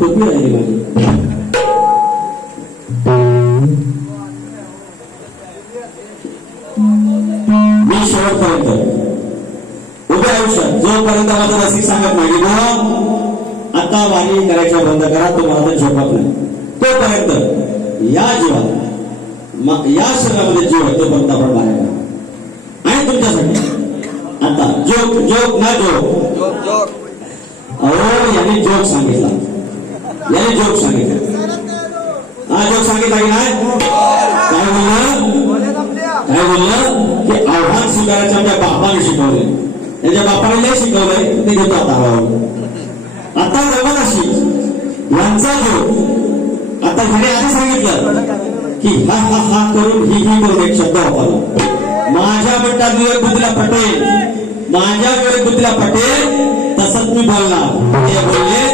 टोपी राहिली माझी. मी शेवटपर्यंत उभ्या आयुष्यात जोपर्यंत माझं रसिक सांगत नाही आता वाणी करायच्या बंद करा, तो माझा झोपत नाही तोपर्यंत या जीवात या शरीरामध्ये जीव आहे तोपर्यंत आपण बाहेर आणि तुमच्यासाठी आता जोक जोक ना जोक. अहो यांनी जोक सांगितला, यांनी जोक सांगितला. हा जोक सांगितला की नाही? काय बोललं की आव्हान स्वीकारायचं आमच्या बापाने शिकवले, त्याच्या बापाने लय शिकवलंय ते घेतो आता. आता जवळ अशी यांचा जोक आता ह्याने आधी सांगितलं की हा हा हा करून ही करून एक शब्द वापरला. माझ्या म्हणतात विवेक बुद्धीला पटेल, माझ्या विवेक बुद्धीला पटेल तसंच मी बोलला. ते बोलले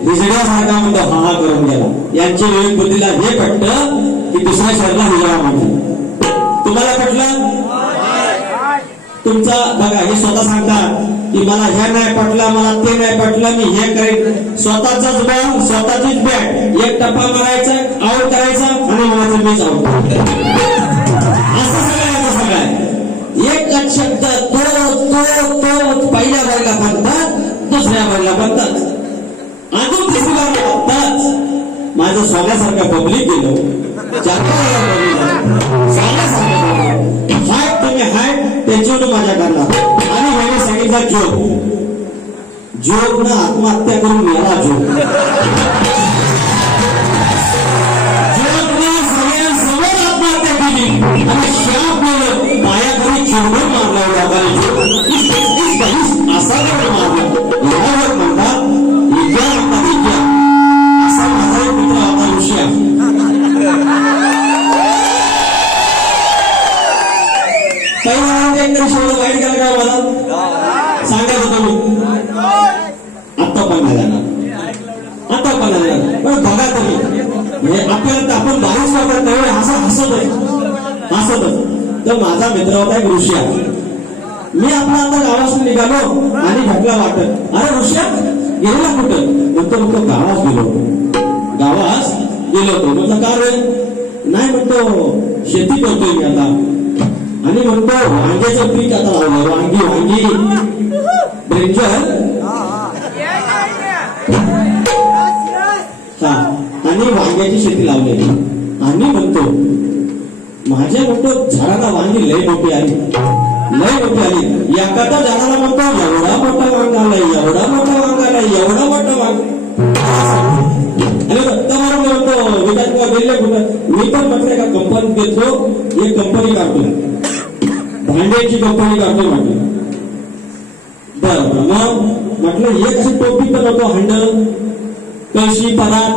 हिजड्यासारखा म्हणतो हा हा करून गेला. यांच्या विवेक बुद्धीला हे पटतं की दुसऱ्या शहराला हिजडा म्हणतो. तुम्हाला पटलं? तुमचा बघा हे स्वतः सांगतात की मला हे नाही पटलं, मला ते नाही पटलं, मी हे करेन. स्वतःचाच बॉल स्वतःचीच बॅट, एक टप्पा मारायचा आउट करायचा आणि म्हणायचं मीच आउट. असं सगळं एकच शब्द तो पहिल्या बाईला म्हणतात, दुसऱ्या बाईला म्हणतात, अजून तिसरी बाईला म्हणतात. माझं सोन्यासारखं पब्लिक गेलो, हाय तुम्ही हाय त्याच्यावर माझ्या करणार. आणि ह्याने सांगितलं जोक, जोक ना आत्महत्या करून मेला जोक. जोकने सगळ्यांसमोर आत्महत्या केली आणि शाप पायाखाली चिरडून मारला लोकांनी. असा जोक मारला यावर म्हणतात इजा म्हणतात इजा. असा माझा एक मित्र होता ऋषी. काही म्हणाले एक तरी शब्द वाईट केला का मला सांगायचं तुम्ही? आता पण नाही जाणार, आता पण नाही जाणार. पण बघा तरी म्हणजे आपल्याला आपण बारीच वाटत नाही असं हसतच. तर माझा मित्र होता एक ऋषी. मी आपला आता गावासून निघालो आणि भेटला वाटत, अरे ऋषी गेला कुठं? म्हणतो गावास गेलो होतो, गावास गेलो होतो. म्हटलं का रे? नाही म्हणतो शेती करतोय मी आता. आणि म्हणतो वांग्याचं पीक आता लावलं, वांगी ब्रिंजल हा आणि वांग्याची शेती लावलेली. आणि म्हणतो माझ्या म्हणतो झाडाला वांगी लय मोठी आली. एखाद्या झाडाला म्हणतो एवढा मोठा वांगा आलाय, एवढा मोठा वांगा आलाय, एवढा मोठा वांग. आणि म्हणतो विकास गेले कुठं? मी पण म्हटलं का कंपनी देतो, एक कंपनी काढतो, भांड्याची कंपनी काढतो म्हटलं. बरं मग म्हटलं एक अशी टोपी पण होतो, हँडल कळशी परात.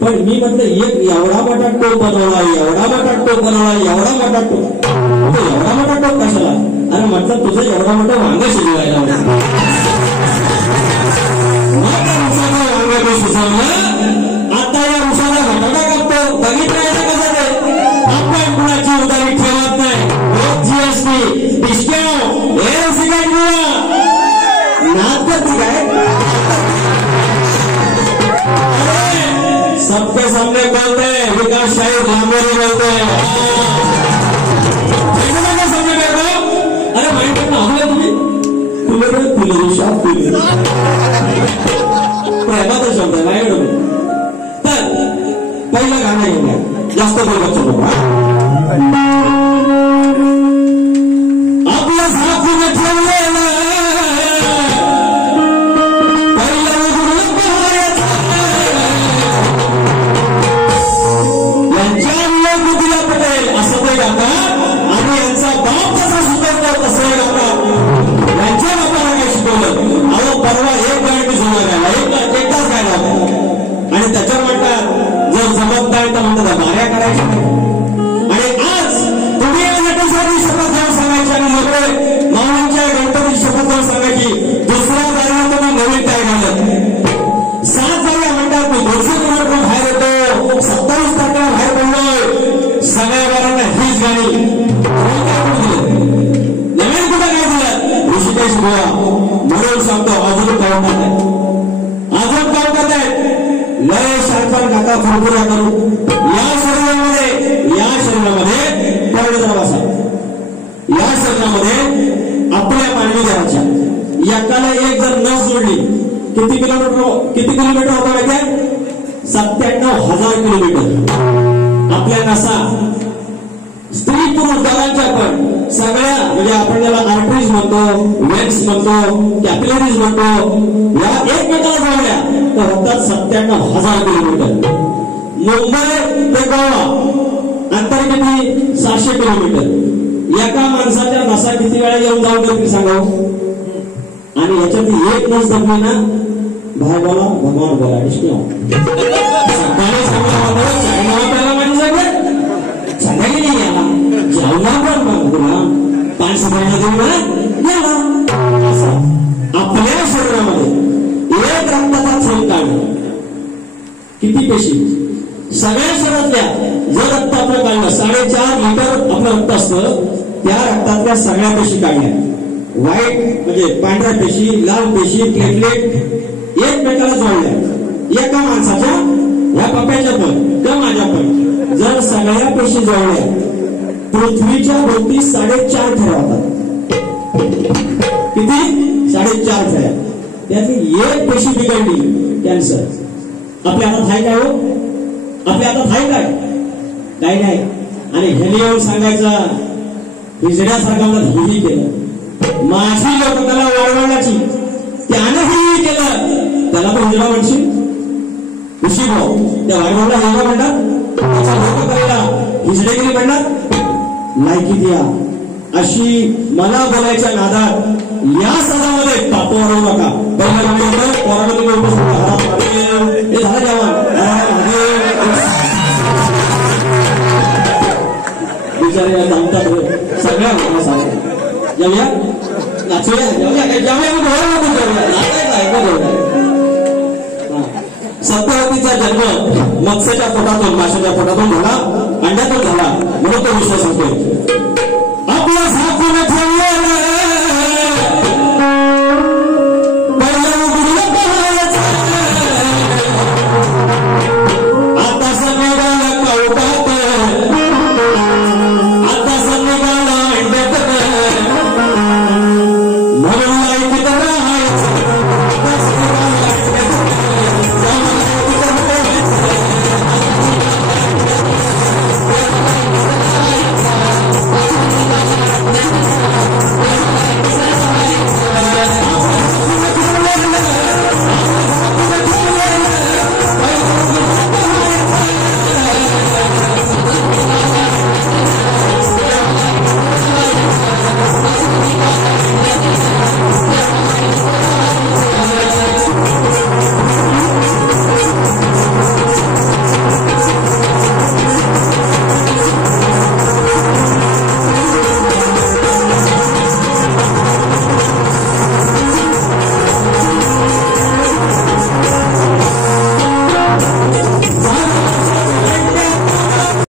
पण मी म्हटलं एक एवढा मोठा टोप बनवला, एवढा मोठा टोप बनवला, एवढा मोठा टोप. एवढा मोठा टोप कशाला? अरे म्हटलं तुझं एवढा मोठा वांग शिजवायला वांग सुचवलं. आता या उसाला घटाडा करतो, बघितलं कसं ते. आपण कुणाची उदारी ठेवत नाही. जीएसटी डिस्काउंट हे सिगारेट नात काय सबके सामने बोलते विकास शाही लांबोरी बोलते. सामने बैठो. अरे माइंड हवं तुम्ही फुले शाप फुले प्रेमाचा शब्द माझ्याकडे. तर पहिलं गाणं येणार जास्त बोलत नको. आपलं साखून ठेवलेलं पहिलं यांच्या बुद्धीला पटेल असं ते गातात. आणि यांचा बाप कसा शिकवतो तसं गातात. यांच्या बापाला काय शिकवलं? अहो परवा एक गाडी मी सोडून एकदाच काय लागतो. आणि त्याच्यावर म्हणतात जर जमत नाही तर म्हणतात माऱ्या करायच्या. नका फुरफुऱ्या करू. या शरीरामध्ये पवित्र बसा. या शरीरामध्ये आपल्या मानवी देहाच्या एकाला एक जर नस जोडली किती किलोमीटर होतं माहिती? 97,000 किलोमीटर. आपल्या नसा स्त्री पुरुष दोघांच्या पण सगळ्या म्हणजे आपण त्याला आर्टरीज म्हणतो, वेन्स म्हणतो, कॅपिलरीज म्हणतो, या एकमेकाला जोडल्या तर होतात 97,000 किलोमीटर. मुंबई ते गोवा अंतर किती? 700 किलोमीटर. एका माणसाच्या नसा किती वेळा येऊन जाऊन करतील सांगा? आणि याच्यात एक नस जमली ना, भाई बोला भगवान बोला सकाळी सांगा माझी सगळं संध्याकाळी नाही याला जेवला पण तुला 5 महिना देऊन याला. आपल्या शरीरामध्ये एक रक्ताचा थेंब काढला किती पेशी? सगळ्या शरीरातल्या जर रक्त आपलं काढलं 4.5 लिटर आपलं रक्त असतं, त्या रक्तातल्या सगळ्या पेशी काढल्या. व्हाईट म्हणजे पांढऱ्या पेशी, लाल पेशी, प्लेटलेट एकमेकाला जोडल्या. एका माणसाच्या ह्या पप्याच्या पण किंवा माझ्या पण जर सगळ्या पेशी जोडल्या पृथ्वीच्या भोवती 4.5 फेऱ्या होतात. किती? 4.5 फेऱ्या. त्यातली एक पेशी बिघडली कॅन्सर. आपल्या हातात आहे काय? हो आपल्या हातात आहे काय? काही नाही. आणि ह्याने येऊन सांगायचं हिजड्यासारखा हिही केलं. माझी लोककला वाढवण्याची त्यानं हिही केलं. त्याला पण हिजडा म्हणशील? खुशी भाऊ त्या वाढवला हिजडा म्हणतात, त्याच्या लोककलेला हिजडेगिरी म्हणतात. लायकी द्या अशी मला बोलायच्या नादात या सदामध्ये पापो वाढवू नका. पोराला हे झालं जेवण बिचारे जमतात सगळ्या मला सांगतात जाऊया नाचूया जाऊया सत्यवतीचा जन्म मत्स्याच्या पोटातून माशाच्या पोटातून झाला, अंड्यातून झाला म्हणून तो विश्वास होतोय.